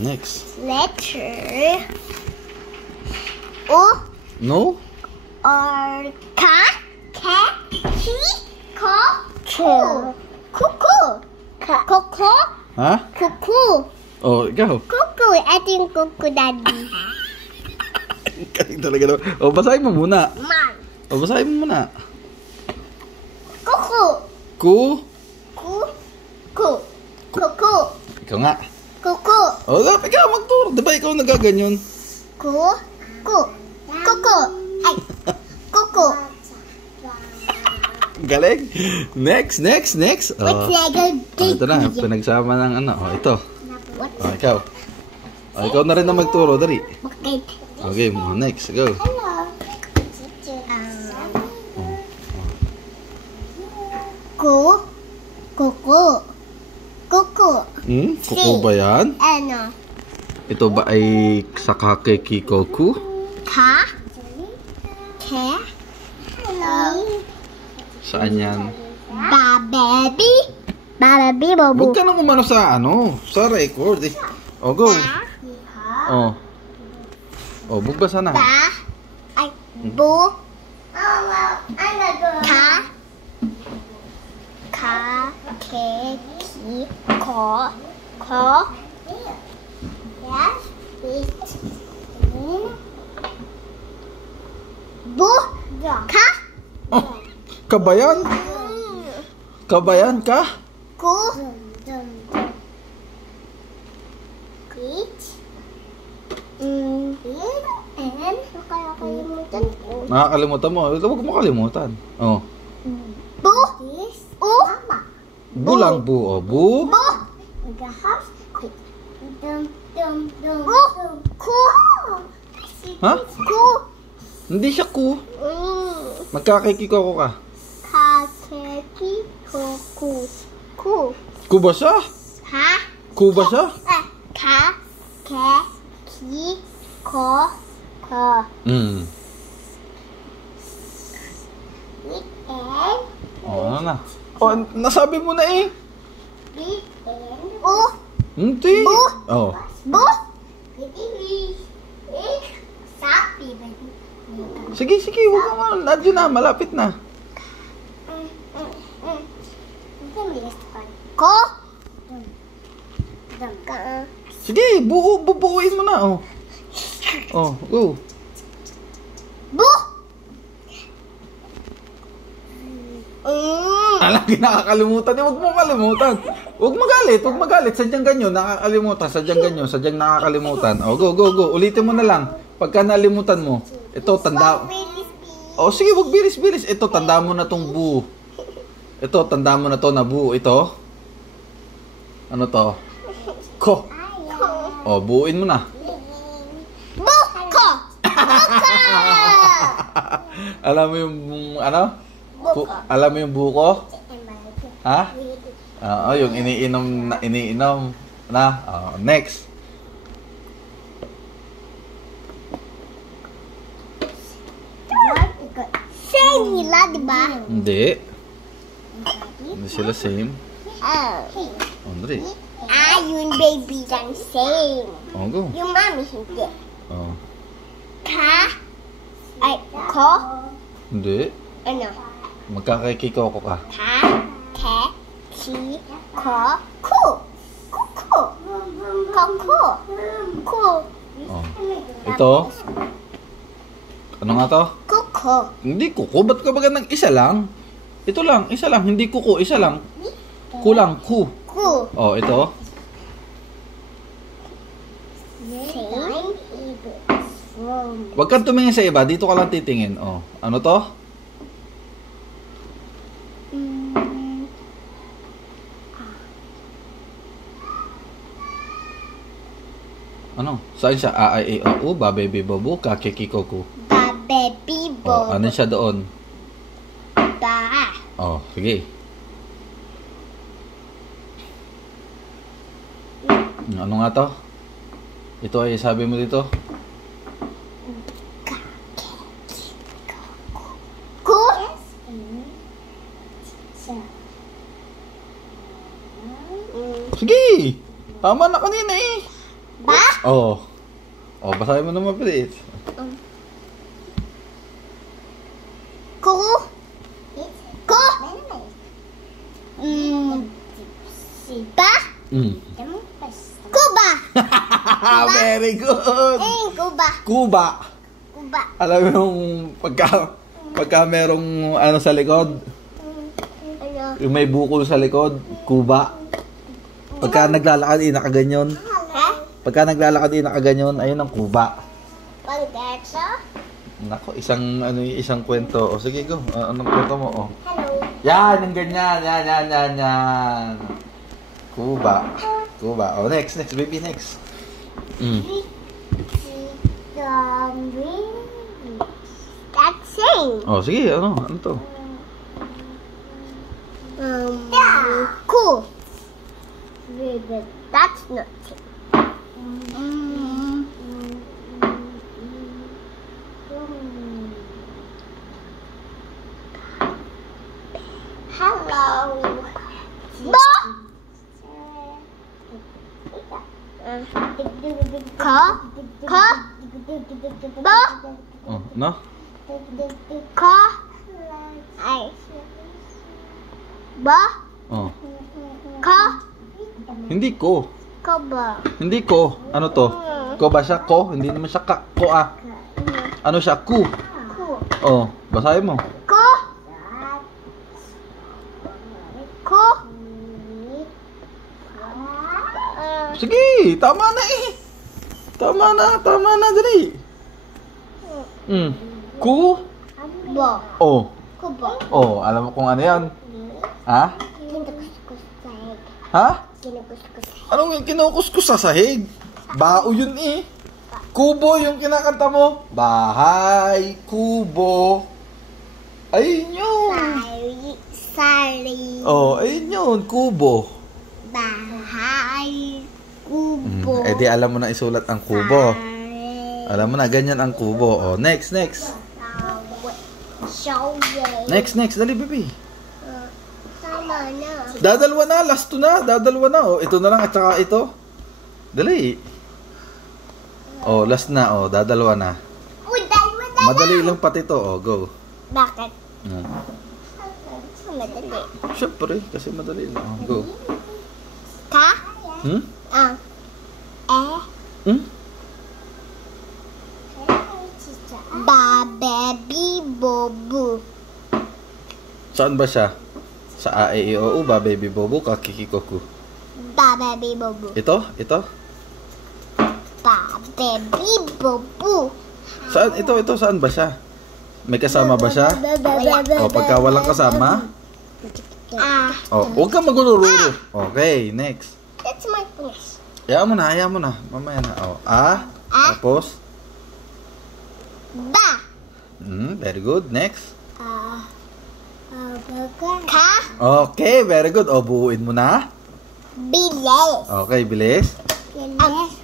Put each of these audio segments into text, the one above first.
Next. Letter O. No? Or ka, ke, ki, ko, ku. Kuku. Koko. Ha? Kuku. Oh, ikaw. Kuku. Ito yung kuku, Daddy. Galing talaga daw. Oh, basahin mo muna. Man. Oh, basahin mo muna. Kuku. Ku. Ku. Ku. Kuku. Ikaw nga. Kuku. Oh, ikaw magturo. Di ba ikaw nagaganyan? Ku. Ku. Kuku. Ay. Kuku. Galing. Next. Oh. What's Lego? Oh, ito na. Pinagsama ng ano. Oh, ito. What? Oh, ikaw. Oh, ikaw na rin na magturo. Dali. Okay. Okay, next. Go. Hello. Ku. Kuku. Kuku. Kuko ba yan? Ano? Ito ba ay sakake kikoku? Ka. Ke. Hello. Saan yan? Baby. Baby, babu. Huwag ka nang umano sa ano, sa record eh. Oh, go. Oh. Oh, bugbasa na. Ba. Ay. Bu. Ka. Ka. Ke. Ki. Ko. Ko. Yes. Bu. Ka. Oh, kabayan? Kabayan ka? Ku. Quit. And nakakalimutan ko. Nakakalimutan mo. Huwag mo kalimutan. Oh. Bu. U. Bu lang bu. Oh, bu. Bu. Bu. Ku. Ha? Ku. Hindi siya ku. Magkakikiko ka. Kakeki. Ku. Ku. Ku ba siya? Ha? Ku ba siya? Ka. Ke. Ki. Ko. Ko. Hmm. Weekend. Oh, ano na? Oh, nasabi mo na eh. Weekend. U. Hindi. Bu. Oh. Bu. Sapi. Sige. Huwag ka man. Nadyo na. Malapit na. Ko. Sige. Bubuuin mo na. Oh. Oh, go. Bu. Lagi nakakalimutan. Huwag mo kalimutan. Huwag magalit. Sadyang ganyan. Nakakalimutan. Sadyang nakakalimutan. Oh, go. Ulitin mo na lang. Pagka nalimutan mo. Ito, tanda. Oh, sige. Huwag bilis. Ito, tanda mo na tong bu. Ito, tanda mo na to na bu. Ito. Ano to? Ko. Oh, buuin mo na. Buko. Alam mo yung ano? Alam mo yung buko? Ha? Oo, yung iniinom na. Oh, next. Same nila, di ba? Hindi. Hindi sila same. Oh. Oh, dali. Yung baby lang same. Oh, go. Yung mommy hindi. Oh. Ka. Ay, ko. Hindi. Ano? Magkakikiko ko ka. Ka. Ke. Ki. Ko. Ku. Kuku. Kuku. Ku. Oh. Ito. Ano nga to? Kuku. Hindi kuko. Ba't ka ba ng isa lang? Ito lang. Isa lang. Hindi kuko. Isa lang. Kulang. Ku. Ku. Oh, ito. Same. Huwag kang tumingin sa iba. Dito ka lang titingin. Oh. Ano to? Ano? Saan siya? A, I, E, O, U, Ba, Baby, Babu, Kakikikoku. Ba, baby, Oh, bo. ano siya doon? Ba. Oh, sige. Ano nga to? Ito ay sabi mo dito? Ku. Sige! Tama na kanina eh. Ba. Oo. Oh, basahin mo na mabilis. Ku. Ku. Ba. Kuba. Very good. Kuba. Kuba. Kuba. Alam mo yung pagka merong ano sa likod, Ano? yung may bukol sa likod, kuba. Pagka naglalakad, nakaganyon. Ha? Pagka naglalakad, nakaganyon, ayun ang kuba. Panggatsa? Nako, isang kwento. O sige, go. Anong kwento mo? Oh. Hello. Yan, yung ganyan. Yan. Kuba. O, next, baby, next. That's same. Oh, sige, ano to? Cool. That's not same. Hello. Ba. Ka. Ba. Oh, no? Ka. Ay. Ba. Oh. Ka. Hindi ko. Ka ba? Hindi ko. Ano to? Ko ba siya? Ko? Hindi naman siya ka. Ko ah. Ano siya? Ku. Ku. Oh, basahin mo. Ku. Ku. Sige, tama na eh. Tama na, dali. Ku. Ba. Oh. Ku ba? Oh, alam mo kung ano yan? Ha? Kinukuskus sahig. Ha? Kinukuskus sahig. Anong yung kinukuskus sa sahig? Bao yun eh. Kubo yung kinakanta mo. Bahay, kubo. Ayun yun. Sari. Oh, ayun yun, kubo. Bahay. Kubo. Eh di alam mo na isulat ang kubo. Sari. Alam mo na, ganyan ang kubo. Oh, next. Showy. Next, dali baby. Tama na. Dadalwa na, last two na. Oh, ito na lang at saka ito. Dali. Oh, last na. Oh, dadalwa na. Madali lang pati to. Oh, go. Bakit? Madali. Siyempre, kasi madali lang. Oh, go. Ka? Hmm? Hmm? Baby bobo. Saan ba siya? Sa A, E, I, O, U, ba, baby, bobo, kakikikoku. Baby bobo. Ito? Baby bobo. Saan? Ito, saan ba siya? May kasama ba siya? O, pagka walang kasama? O, huwag kang magulururo. Okay, next. That's my finish. Hayaan mo na. Mamaya na. O, A. Tapos? Ba. Very good. Next. Ka. Okay, very good. O, buuin mo na. Bilis. Okay, bilis. Bilis.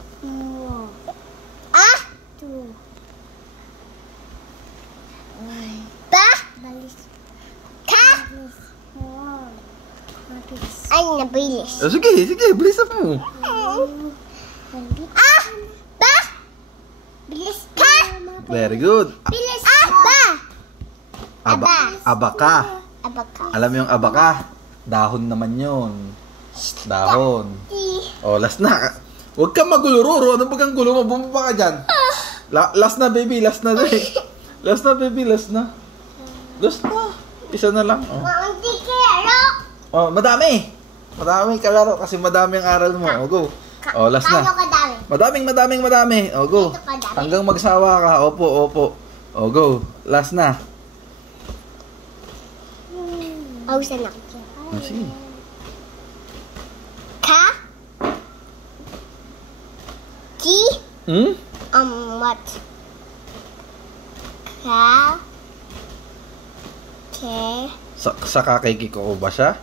Ba. Ka. Ay, nabilis. O, sige, bilisan mo. Ba. Bilis ka. Very good. Bilis ba. Abaka. Abaka. Alam mo yung abaka? Dahon naman yun. Dahon. O, last na. Huwag kang magulururo. Ano ba kang gulo mo? Bumaba ka dyan. Last na, baby. Last na, baby. Last na. Isa na lang. Hindi kero. Oh, madami kalaro kasi madami ang aral mo. O, go. O, last na. Paano kadami? Madami. O, go. Ito kadami. Hanggang magsawa ka. Opo. O, go. Last na. Ausan na. Sige. Ka. Ki. What? Ka. Ke. Sa kakeki ko ba siya?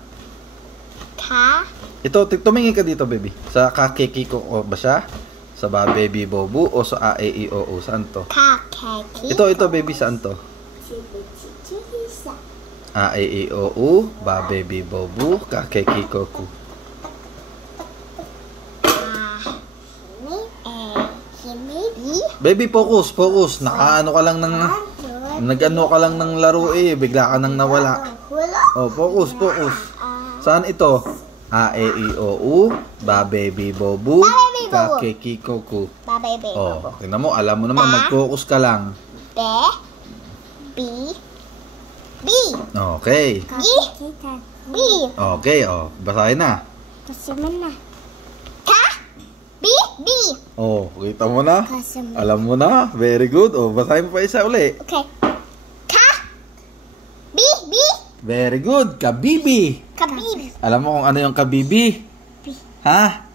Ka. Ito, tumingin ka dito, baby. Sa kakeki ko ba siya? Sa ba, baby, bobu? O sa A, E, I, O, U? Saan to? Ka. Keki. Ito, baby. Saan to? A, E, I, O, U. Ba, baby, bobu. Kakeki ko ku. Ni. Baby, focus, focus. Nakaano ka lang ng... Nag-ano ka lang ng laro eh. Bigla ka nang nawala. Oh, focus, focus. Saan ito? A, E, I, O, U. Ba, baby, bobu. Ka, ke, ki, ko, ku. Ba, baby, Oh, tingnan mo. Alam mo naman, mag-focus ka lang. B. B. Okay. G. B. Okay, oh. Basahin na. Kasaman na. Ka. B. B. Oh, kita mo na? Kasaman. Alam mo na? Very good. Oh, basahin mo pa isa uli. Okay. Ka. B. B. Very good. Kabibi. Kabib. Alam mo kung ano yung kabibi? Ha?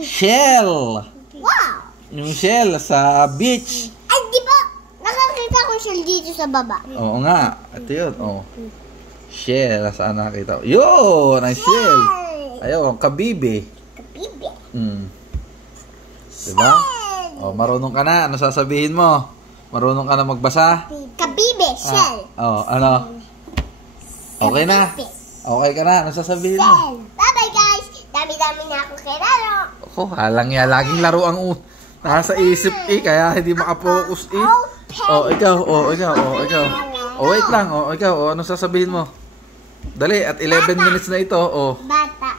Shell. Wow. Yung shell sa beach. Ay, di ba? Nakakita ko siya dito sa baba. Oo nga. Ito yun. Oh. Shell. Saan nakita ko? Yun! Ang shell. Ayaw, kabibi. Kabibi. Diba? Oh, marunong ka na. Ano sasabihin mo? Marunong ka na magbasa? Kabibi. Shell. Oh, ano? Okay na? Okay ka na? Ano sasabihin mo? Shell. Bye-bye, guys. Dami-dami na ako kay Laro. Ako, halang yan. Laging laro ang nasa isip eh. Kaya hindi makapokus eh. Oh, ikaw. Oh, ikaw. Oh, ikaw. Oh, wait lang. Oh, ikaw. Oh, ano sasabihin mo? Dali, at 11 minutes na ito. Oh. Bata.